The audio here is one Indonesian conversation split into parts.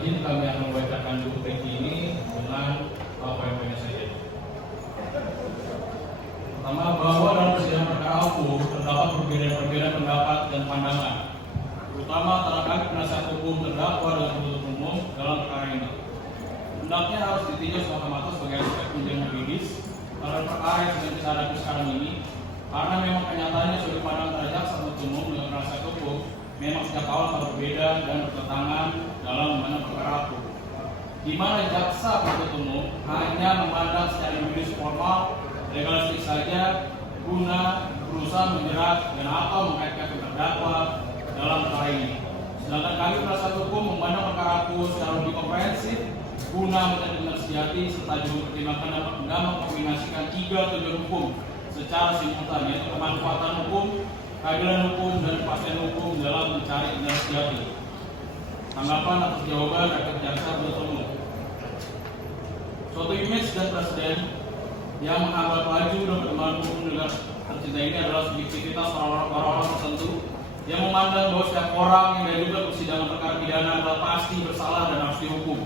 izin kami akan membacakan buku peci ini dengan poin-poinnya saja. Pertama, bahwa dalam persidangan perkara hukum terdapat perbedaan pendapat dan pandangan, terutama antara kami penasihat hukum terdakwa dan penuntut umum dalam perkara ini. Hendaknya harus ditinjau semata-mata sebagai aspek penunjang juridis dalam perkara yang sedang kita hadapi sekarang ini, karena memang kenyataannya sudut pandang antara jaksa penuntut umum dengan penasihat hukum memang sejak awal sangat berbeda dan bertentangan dalam memandang perkara hukum, di mana jaksa penuntut umum hanya memandang secara juridis formal legalistik saja guna berusaha menjerat dan atau mengaitkan terdakwa dalam perkara ini. Sedangkan kami penasihat hukum memandang perkara hukum secara lebih komprehensif guna mencari sejati serta juga mempertimbangkan dapat mengkombinasikan 3 tujuan hukum secara simultan, yaitu kemanfaatan hukum, keadilan hukum, dan kepastian hukum dalam mencari kebenaran sejati. Tanggapan atas jawaban rakyat jaksa penuntut umum. Suatu image dan presiden yang menghambat laju dan perkembangan hukum negara tercinta ini adalah subjektivitas orang-orang tertentu yang memandang bahwa setiap orang yang diajukan persidangan perkara pidana adalah pasti bersalah dan harus dihukum.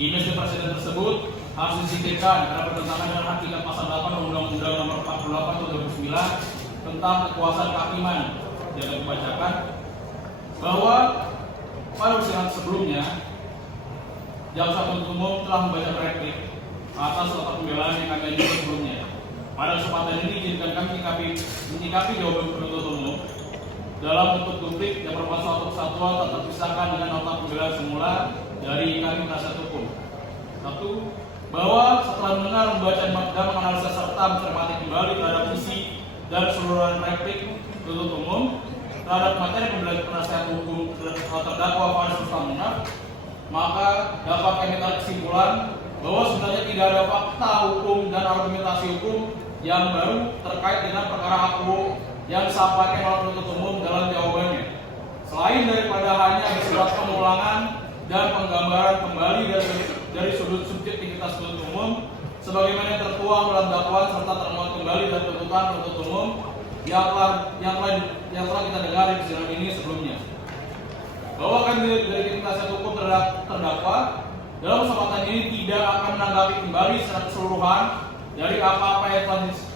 Image dan presiden tersebut harus disingkirkan karena bertentangan dengan hakikat pasal 8 Undang-Undang Nomor 48 Tahun 2009 tentang kekuasaan kehakiman. Dapat dibacakan bahwa pada persidangan sebelumnya jaksa penuntut umum telah membaca replik atas nota pembelaan yang kami ajukan sebelumnya. Pada kesempatan ini izinkan kami menyikapi jawaban penuntut umum dalam bentuk duplik yang merupakan suatu kesatuan tak terpisahkan dengan nota pembelaan semula dari kami penasihat hukum. 1. Bahwa setelah mendengar, membaca dan menganalisa serta mencermati kembali terhadap isi dan keseluruhan replik penuntut umum terhadap materi pembelaan penasihat hukum terdakwa Faris Mustamunaf, maka dapat kami tarik kesimpulan bahwa sebenarnya tidak ada fakta hukum dan argumentasi hukum yang baru terkait dengan perkara aku yang disampaikan oleh penuntut umum dalam jawabannya, selain daripada hanya bersifat pengulangan dan penggambaran kembali dari sudut subjektivitas penuntut umum sebagaimana yang tertuang dalam dakwaan serta termuat kembali dari tuntutan penuntut umum yang telah kita dengar di persidangan ini sebelumnya. Bahwa kami dari penasihat hukum terdakwa dalam kesempatan ini tidak akan menanggapi kembali secara keseluruhan dari apa-apa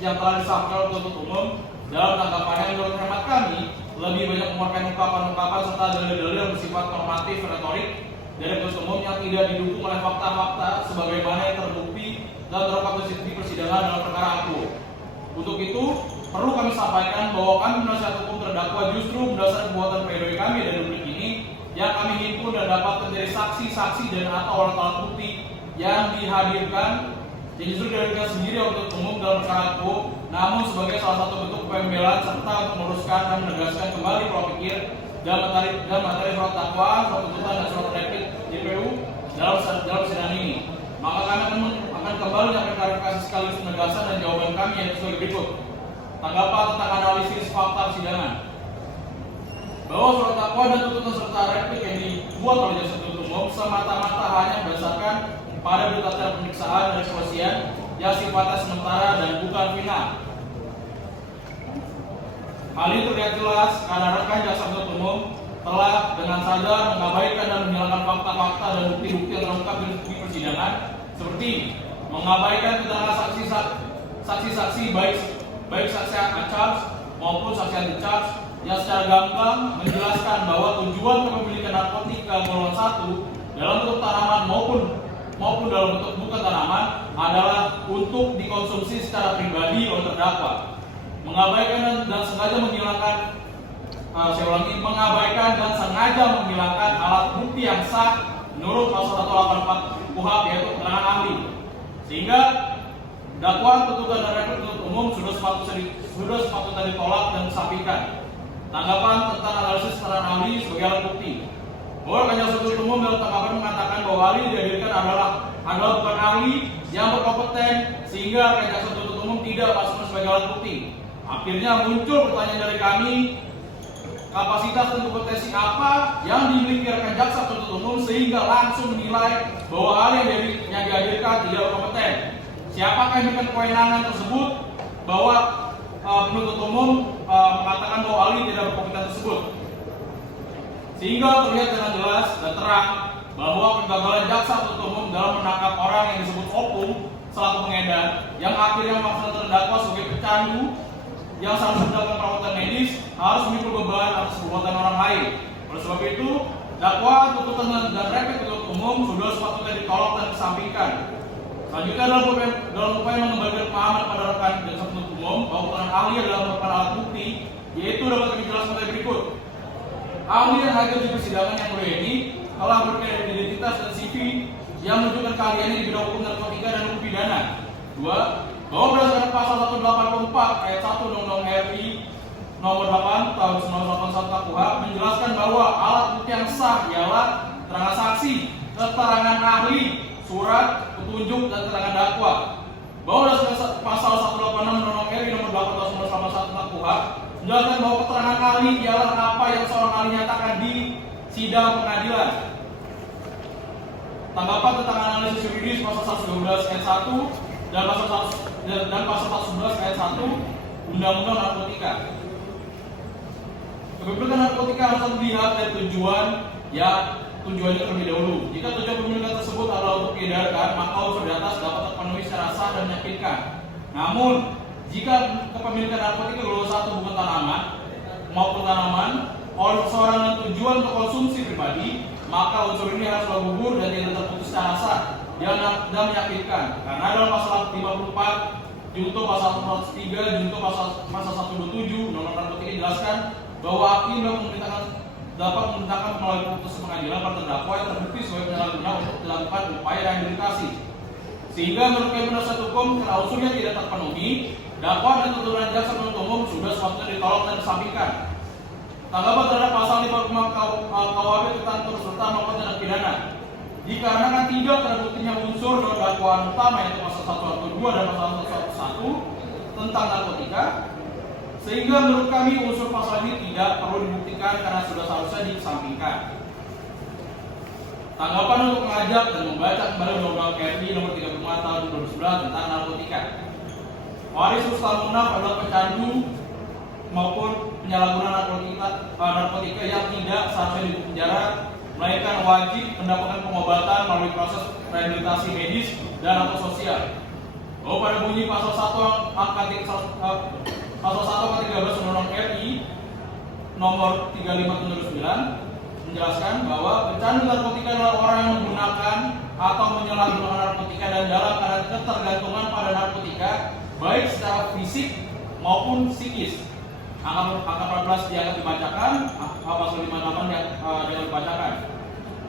yang telah disampaikan oleh penuntut umum dalam tanggapannya. Menurut hemat kami lebih banyak mengeluarkan ungkapan-ungkapan serta dalil-dalil yang bersifat normatif retorik dari penuntut umum yang tidak didukung oleh fakta-fakta sebagaimana yang terbukti dan terkonfirmasi di persidangan dalam perkara aku. Untuk itu perlu kami sampaikan bahwa kami penasihat hukum terdakwa justru berdasarkan perbuatan pledoi kami dari duplik ini yang kami himpun dan dapat menjadi saksi-saksi dan atau alat bukti yang dihadirkan yang justru dihadirkan sendiri untuk umum dalam perkara hukum, namun sebagai salah satu bentuk pembelaan serta untuk meluruskan dan menegaskan kembali pola pikir dan materi surat dakwaan, surat tuntutan dan surat replik JPU dalam persidangan ini. Maka kami akan kembali menyampaikan klarifikasi sekaligus penegasan dan jawaban kami yang sebagai berikut. Tanggapan tentang analisis fakta persidangan. Bahwa surat dakwaan dan tuntutan serta replik yang dibuat oleh jaksa penuntut umum semata-mata hanya berdasarkan pada berita acara pemeriksaan dan kepolisian yang sifatnya sementara dan bukan final. Hal ini terlihat jelas karena rekan jaksa penuntut umum telah dengan sadar mengabaikan dan menghilangkan fakta-fakta dan bukti-bukti yang terungkap di persidangan, seperti mengabaikan keterangan saksi-saksi baik saksi uncharged maupun saksi uncharged yang secara gamblang menjelaskan bahwa tujuan kepemilikan narkotika golongan 1 dalam bentuk tanaman maupun dalam bentuk bukan tanaman adalah untuk dikonsumsi secara pribadi oleh terdakwa. Mengabaikan dan sengaja menghilangkan mengabaikan dan sengaja menghilangkan alat bukti yang sah menurut pasal 184 KUHP yaitu keterangan ahli, sehingga dakwaan, tuntutan dan replik penuntut umum sudah sepatutnya ditolak dan disampaikan. Tanggapan tentang analisis keterangan ahli sebagai alat bukti. Bahwa rekan jaksa penuntut umum dalam tanggapan mengatakan bahwa ahli dihadirkan adalah bukan ahli yang berkompeten sehingga rekan jaksa penuntut umum tidak masuk sebagai alat bukti. Akhirnya muncul pertanyaan dari kami, kapasitas dan kompetensi apa yang dimiliki rekan jaksa penuntut umum sehingga langsung menilai bahwa ahli yang dihadirkan tidak berkompeten. Siapakah yang memberikan kewenangan tersebut bahwa penuntut umum mengatakan bahwa ahli tidak berkompeten tersebut, sehingga terlihat dengan jelas dan terang bahwa kegagalan jaksa penuntut umum dalam menangkap orang yang disebut opung selaku pengedar yang akhirnya memaksa terdakwa sebagai pecandu yang seharusnya mendapatkan perawatan medis harus memikul beban atas perbuatan orang lain. Oleh sebab itu, dakwaan, tuntutan dan replik penuntut umum sudah sepatutnya ditolak dan kesampingkan. Selanjutnya dalam upaya mengembalikan pemahaman pada rekan jaksa penuntut umum bahwa keterangan ahli adalah merupakan alat bukti, yaitu dapat kami jelaskan sebagai berikut. Ahli dan hakim di persidangan yang mulia ini telah berkaitan identitas dan CV yang menunjukkan keahliannya di bidang hukum narkotika dan hukum pidana. 2. Bahwa berdasarkan pasal 184 ayat 1 Undang-Undang RI nomor 8 tahun 1981 KUHP menjelaskan bahwa alat bukti yang sah ialah keterangan saksi, keterangan ahli, surat, petunjuk, dan keterangan dakwa. Bahwa berdasarkan pasal 186 Undang-Undang RI nomor 8 tahun 1981 KUHP menjelaskan bahwa keterangan ahli ialah apa yang seorang ahli nyatakan di sidang pengadilan. Tanggapan tentang analisis yuridis pasal 112 ayat 1 dan pasal 111 ayat 1 Undang-Undang Narkotika. Kepemilikan narkotika harus dilihat dari tujuannya terlebih dahulu. Jika tujuan pemilikan tersebut adalah untuk diedarkan, maka unsur di atas dapat terpenuhi secara sah dan meyakinkan. Namun, jika kepemilikan narkotika golongan 1 bukan tanaman maupun tanaman oleh seseorang dengan tujuan untuk konsumsi pribadi, maka unsur ini harus gugur dan tidak terputus secara sah dan meyakinkan. Karena dalam pasal 54 junto pasal 103 junto pasal 127 Undang-Undang Narkotika dijelaskan bahwa hakim dapat memerintahkan melalui putusan pengadilan pada terdakwa yang terbukti sebagai penyalahguna untuk dilakukan upaya rehabilitasi. Sehingga menurut kami penasihat hukum, karena unsurnya tidak terpenuhi, dakwaan dan tuntutan jaksa penuntut umum sudah sepatutnya ditolak dan kesampingkan. Tanggapan terhadap pasal 55 KUHP tentang turut serta melakukan tindak pidana. Dikarenakan tidak terbuktinya unsur dalam dakwaan utama yaitu pasal 112 dan pasal 111 tentang narkotika, sehingga menurut kami unsur pasal ini tidak perlu dibuktikan karena sudah seharusnya dikesampingkan. Tanggapan untuk mengajak dan membaca kembali Undang-Undang RI nomor 35 tahun 2011 tentang narkotika. Waris Rustam Munaf adalah pecandu maupun penyalahguna narkotika yang tidak seharusnya dipenjara, melainkan wajib mendapatkan pengobatan melalui proses rehabilitasi medis dan atau sosial. Bahwa pada bunyi pasal 1 angka 13 Undang-Undang RI nomor 35 tahun 2009 menjelaskan bahwa pecandu narkotika adalah orang yang menggunakan atau menyalahgunakan narkotika dan dalam keadaan ketergantungan pada narkotika baik secara fisik maupun psikis. Angka 14 dianggap dibacakan, pasal 58 dianggap dibacakan.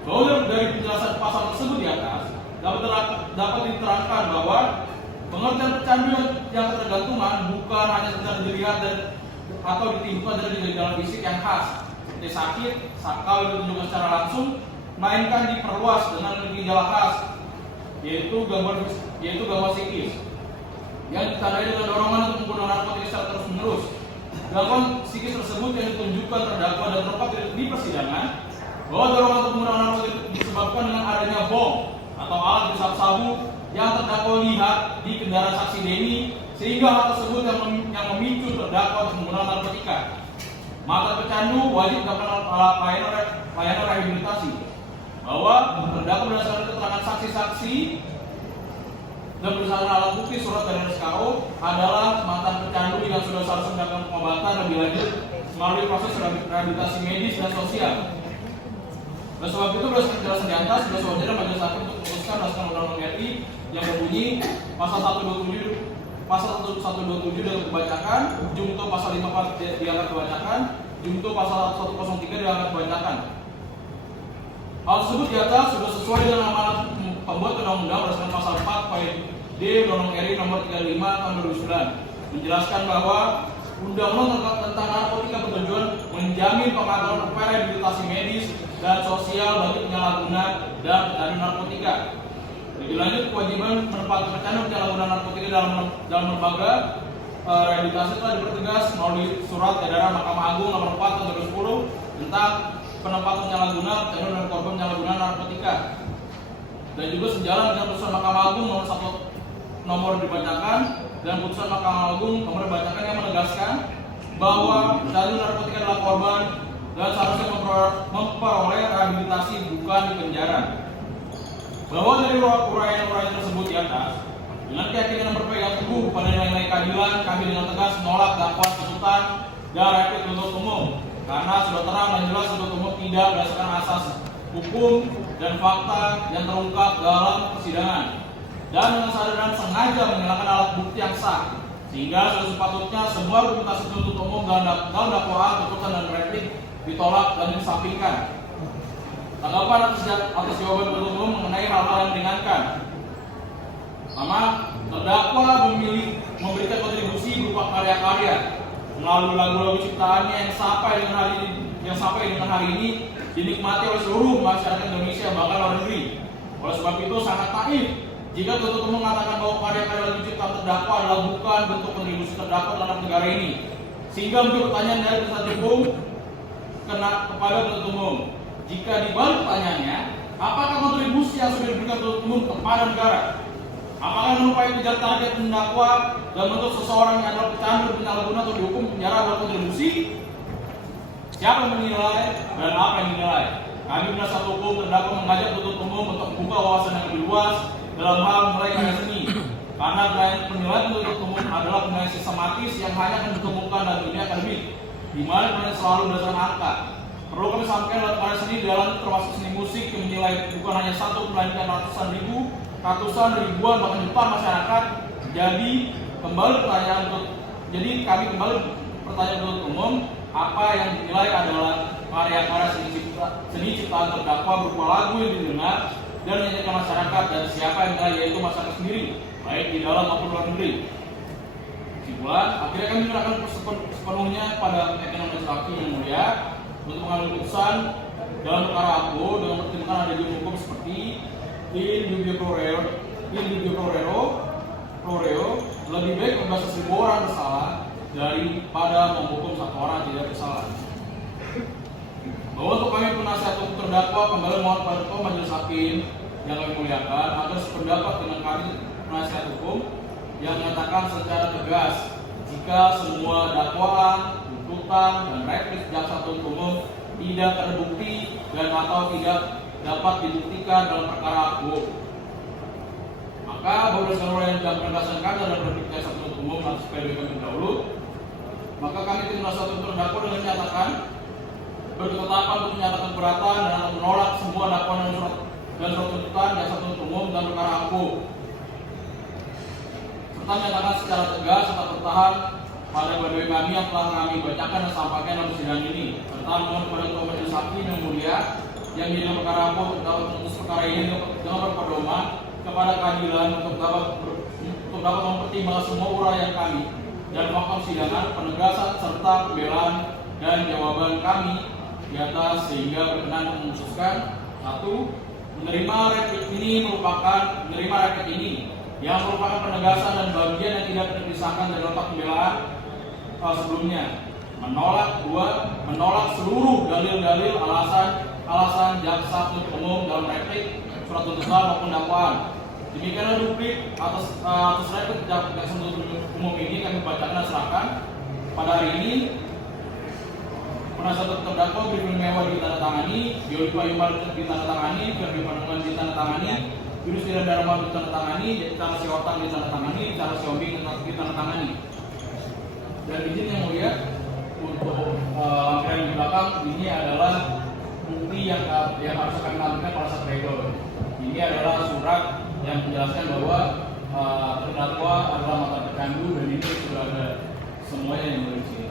Bahwa dari penjelasan pasal tersebut di atas dapat diterangkan bahwa pengertian pecandu yang ketergantungan bukan hanya sekedar dilihat atau ditimbulkan dari gejala fisik yang khas seperti sakit, sakau yang ditunjukkan secara langsung, melainkan diperluas dengan gejala khas yaitu gangguan psikis yang ditandai dengan dorongan untuk menggunakan narkotika secara terus-menerus. Gangguan psikis tersebut yang ditunjukkan terdakwa dan terungkap di persidangan bahwa dorongan untuk menggunakan narkotika disebabkan dengan adanya bom atau alat hisap sabu yang terdakwa lihat di kendaraan saksi Denny, sehingga hal tersebut yang memicu terdakwa untuk menggunakan narkotika. Maka pecandu wajib mendapatkan layanan rehabilitasi. Bahwa terdakwa berdasarkan keterangan saksi-saksi dan berdasarkan alat bukti surat dari RSKO adalah mantan pecandu yang sudah seharusnya mendapatkan pengobatan lebih lanjut melalui proses rehabilitasi medis dan sosial. Oleh sebab itu berdasarkan penjelasan di atas sudah sewajarnya majelis hakim untuk memutuskan berdasarkan Undang-Undang RI yang berbunyi pasal 127 dianggap dibacakan, junto pasal 54 dianggap dibacakan, junto pasal 103 dianggap dibacakan. Hal tersebut di atas sudah sesuai dengan amanat pembuat undang-undang berdasarkan pasal 4 poin D Undang-Undang RI nomor 35 tahun 2009 menjelaskan bahwa undang-undang tentang narkotika bertujuan menjamin pengaturan upaya rehabilitasi medis dan sosial bagi penyalahguna dan pecandu narkotika. Lebih lanjut, kewajiban menempatkan pecandu penyalahguna narkotika dalam lembaga rehabilitasi telah dipertegas melalui surat edaran Mahkamah Agung nomor 4 tahun 2010 tentang penempatan penyalahguna pecandu dan korban penyalahguna narkotika. Dan juga sejalan dengan putusan Mahkamah Agung nomor dibacakan dan putusan Mahkamah Agung nomor dibacakan yang menegaskan bahwa pecandu narkotika adalah korban dan seharusnya memperoleh rehabilitasi bukan di penjara. Bahwa dari uraian-uraian tersebut di atas, dengan keyakinan yang berpegang teguh pada nilai-nilai keadilan, kami dengan tegas menolak dakwaan tuntutan dan replik penuntut umum karena sudah terang dan jelas penuntut umum tidak berdasarkan asas hukum dan fakta yang terungkap dalam persidangan dan dengan sadar dan sengaja menghilangkan alat bukti yang sah, sehingga sudah sepatutnya semua argumentasi penuntut umum dalam dakwaan, tuntutan dan replik ditolak dan disampingkan. Tanggapan atas jawaban penuntut umum mengenai hal-hal yang meringankan. Pertama, terdakwa memberikan kontribusi berupa karya-karya melalui lagu-lagu ciptaannya yang sampai dengan hari ini dinikmati oleh seluruh masyarakat Indonesia bahkan luar negeri. Oleh sebab itu sangat naif jika penuntut umum mengatakan bahwa karya-karya lagu ciptaan terdakwa adalah bukan bentuk kontribusi terdakwa terhadap negara ini. Sehingga menjadi pertanyaan dari penasihat hukum kepada penuntut umum. Jika dibalik pertanyaannya, apakah kontribusi yang sudah diberikan penuntut umum kepada negara? Apakah mencapai kejar target mendakwa dan bentuk seseorang yang adalah pecahan berpenyalahguna atau dihukum penjara adalah kontribusi? Siapa yang menilai dan apa yang dinilai? Kami penasihat hukum terdakwa mengajak penuntut umum untuk membuka wawasan yang lebih luas dalam hal menilai karya seni. Karena penilaian penuntut umum adalah penilaian sistematis yang hanya akan ditemukan dalam dunia akademik, di mana penilaian selalu berdasarkan angka. Perlu kami sampaikan dalam karya seni di dalam termasuk seni musik yang menilai bukan hanya satu melainkan ratusan ribuan bahkan jutaan masyarakat. Jadi kami kembali pertanyaan penuntut umum, apa yang dinilai adalah karya-karya seni ciptaan terdakwa berupa lagu yang didengar dan dinyanyikan masyarakat, dan siapa yang dinilai yaitu masyarakat sendiri, baik di dalam maupun luar negeri. Kesimpulan, akhirnya kami menyerahkan sepenuhnya pada keyakinan majelis hakim yang mulia untuk mengambil keputusan dalam perkara aku dengan pertimbangan ada judul hukum seperti in dubio pro reo, lebih baik membebaskan 1.000 orang bersalah daripada menghukum 1 orang tidak bersalah. Bahwa untuk kami penasihat hukum terdakwa kembali mohon kepada Ketua Majelis Hakim yang kami muliakan agar sependapat dengan kami penasihat hukum yang menyatakan secara tegas jika semua dakwaan, tuntutan dan replik jaksa penuntut umum tidak terbukti dan atau tidak dapat dibuktikan dalam perkara aku, maka berdasarkan uraian dan penegasan kami dalam replik jaksa penuntut umum atas PDW kami dahulu, maka kami tim penasihat hukum terdakwa dengan menyatakan berketetapan untuk menyatakan keberatan dan menolak semua dakwaan dan surat tuntutan jaksa penuntut umum dalam perkara aku, serta menyatakan secara tegas serta bertahan pada PDW kami yang telah kami bacakan dan sampaikan dalam persidangan ini, serta mohon kepada Ketua Majelis Hakim yang mulia yang di dalam perkara aku dapat memutus perkara ini dengan berpedoman kepada keadilan untuk dapat mempertimbangkan semua uraian kami dan fakta persidangan, penegasan serta pembelaan dan jawaban kami di atas, sehingga berkenan memutuskan: 1. Menerima replik ini yang merupakan penegasan dan bagian yang tidak terpisahkan dari letak pembelaan sebelumnya. Menolak seluruh dalil-dalil alasan jaksa penuntut umum dalam replik surat tuntutan maupun dakwaan. Demikianlah rubrik atas replik jaksa penuntut umum ini kami bacakan dan serahkan. Pada hari ini penasihat terdakwa Brigjen Mewah ditandatangani, Yoli Payumal ditandatangani, Ferdi Panungan ditandatangani, Yunus Tiran Darman ditandatangani, Cara Siwatang ditandatangani, Cara Siombing ditandatangani. Dan izin yang mulia untuk lampiran di belakang ini adalah bukti yang harus kami lakukan pada saat pledoi. Ini adalah surat yang menjelaskan bahwa terdakwa adalah mantan pecandu, dan ini sudah ada semuanya yang ada di sini.